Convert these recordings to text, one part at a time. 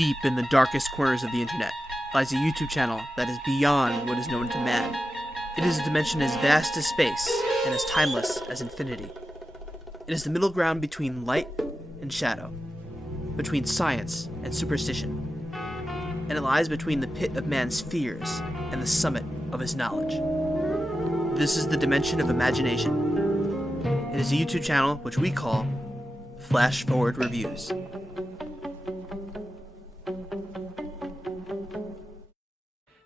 Deep in the darkest corners of the internet lies a YouTube channel that is beyond what is known to man. It is a dimension as vast as space and as timeless as infinity. It is the middle ground between light and shadow, between science and superstition, and it lies between the pit of man's fears and the summit of his knowledge. This is the dimension of imagination. It is a YouTube channel which we call Flash Forward Reviews.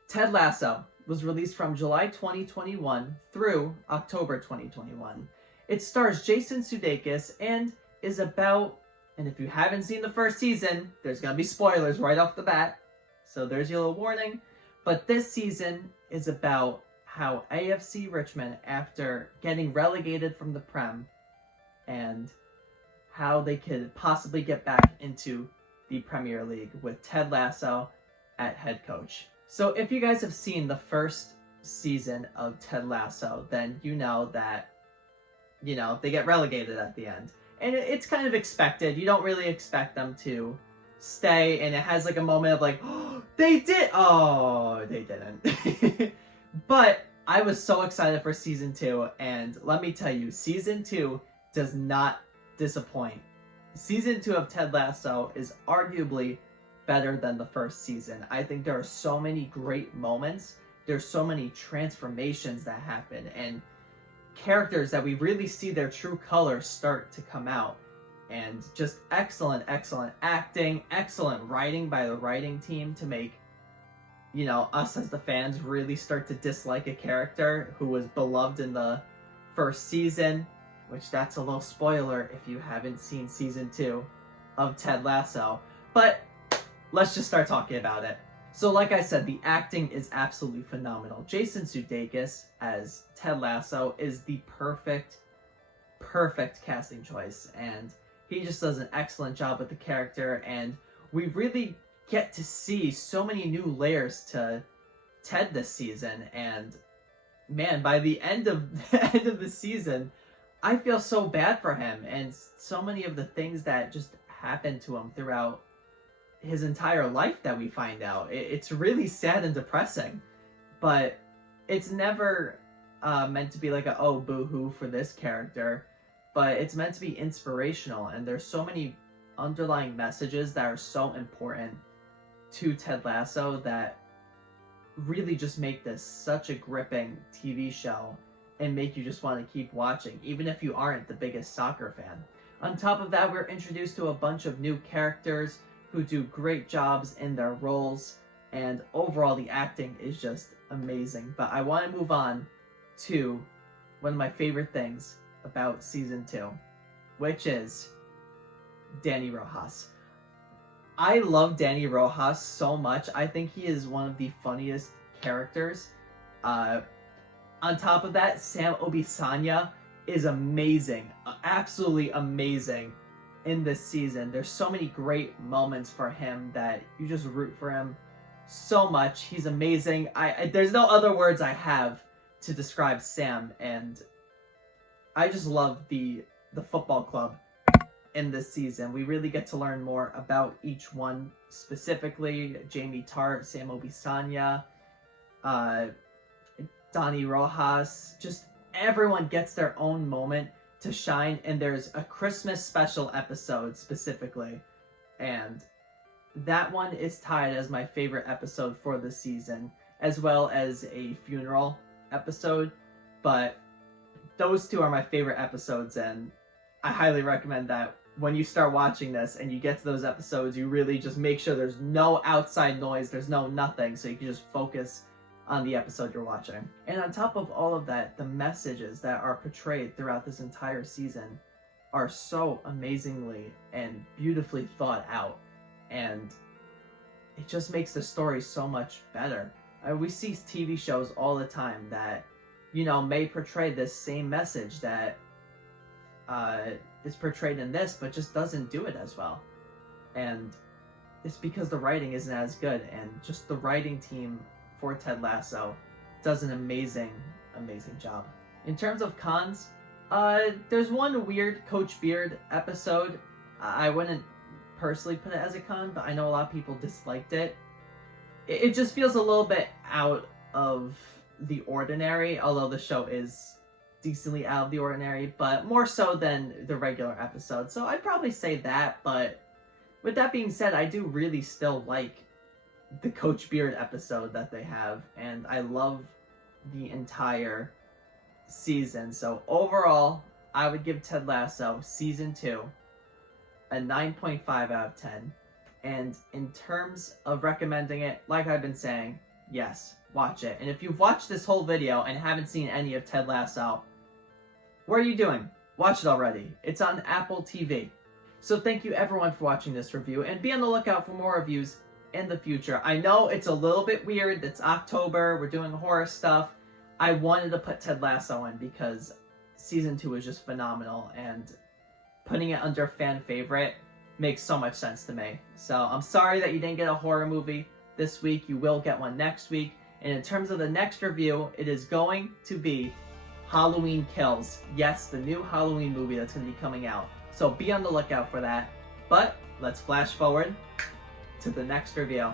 Ted Lasso was released from July 2021 through October 2021. It stars Jason Sudeikis and is about, and if you haven't seen the first season, there's going to be spoilers right off the bat, so there's your little warning. But this season is about how AFC Richmond, after getting relegated from the Prem, and how they could possibly get back into the Premier League with Ted Lasso at head coach. So if you guys have seen the first season of Ted Lasso, then you know that, they get relegated at the end. And it's kind of expected. You don't really expect them to stay, and it has like a moment of like, oh, they did! Oh, they didn't. But I was so excited for season 2, and let me tell you, season 2 does not disappoint. Season 2 of Ted Lasso is arguably better than the first season. I think there are so many great moments. There's so many transformations that happen, and characters that we really see their true colors start to come out. And just excellent acting, excellent writing by the writing team to make, us as the fans really start to dislike a character who was beloved in the first season, which that's a little spoiler if you haven't seen season 2 of Ted Lasso. But let's just start talking about it. So like I said, the acting is absolutely phenomenal. Jason Sudeikis as Ted Lasso is the perfect casting choice, and he just does an excellent job with the character, and we really get to see so many new layers to Ted this season. And man, by the end of the season, I feel so bad for him, and so many of the things that just happened to him throughout his entire life that we find out. It's really sad and depressing, but it's never meant to be like a, oh, boo-hoo for this character, but it's meant to be inspirational, and there's so many underlying messages that are so important to Ted Lasso that really just make this such a gripping TV show and make you just want to keep watching, even if you aren't the biggest soccer fan. On top of that, we're introduced to a bunch of new characters who do great jobs in their roles, and overall the acting is just amazing. But I want to move on to one of my favorite things about season 2, which is Danny Rojas. I love Danny Rojas so much. I think he is one of the funniest characters. On top of that, Sam Obisanya is amazing, absolutely amazing in this season. There's so many great moments for him that you just root for him so much. He's amazing. There's no other words I have to describe Sam, and I just love the football club in this season. We really get to learn more about each one, specifically Jamie Tart, Sam Obisanya, Danny Rojas. Just everyone gets their own moment to shine, and there's a Christmas special episode specifically, and that one is tied as my favorite episode for the season, as well as a funeral episode. But those two are my favorite episodes, and I highly recommend that when you start watching this and you get to those episodes, you really just make sure there's no outside noise, there's no nothing, so you can just focus on the episode you're watching. And on top of all of that, the messages that are portrayed throughout this entire season are so amazingly and beautifully thought out, and it just makes the story so much better. We see TV shows all the time that, may portray this same message that is portrayed in this, but just doesn't do it as well. And it's because the writing isn't as good, and just the writing team for Ted Lasso does an amazing job. In terms of cons, there's one weird Coach Beard episode. I wouldn't personally put it as a con, but I know a lot of people disliked it. It just feels a little bit out of the ordinary, although the show is decently out of the ordinary, but more so than the regular episode. So I'd probably say that, but with that being said, I do really still like the Coach Beard episode that they have, and I love the entire season. So overall, I would give Ted Lasso Season 2 a 9.5 out of 10. And in terms of recommending it, like I've been saying, yes, watch it. And if you've watched this whole video and haven't seen any of Ted Lasso, what are you doing? Watch it already. It's on Apple TV. So thank you everyone for watching this review, and be on the lookout for more reviews in the future. I know it's a little bit weird. It's October. We're doing horror stuff. I wanted to put Ted Lasso in because Season 2 was just phenomenal, and putting it under fan favorite makes so much sense to me. So I'm sorry that you didn't get a horror movie this week. You will get one next week. And in terms of the next review, it is going to be Halloween Kills. Yes, the new Halloween movie that's going to be coming out. So be on the lookout for that. But let's flash forward to the next review.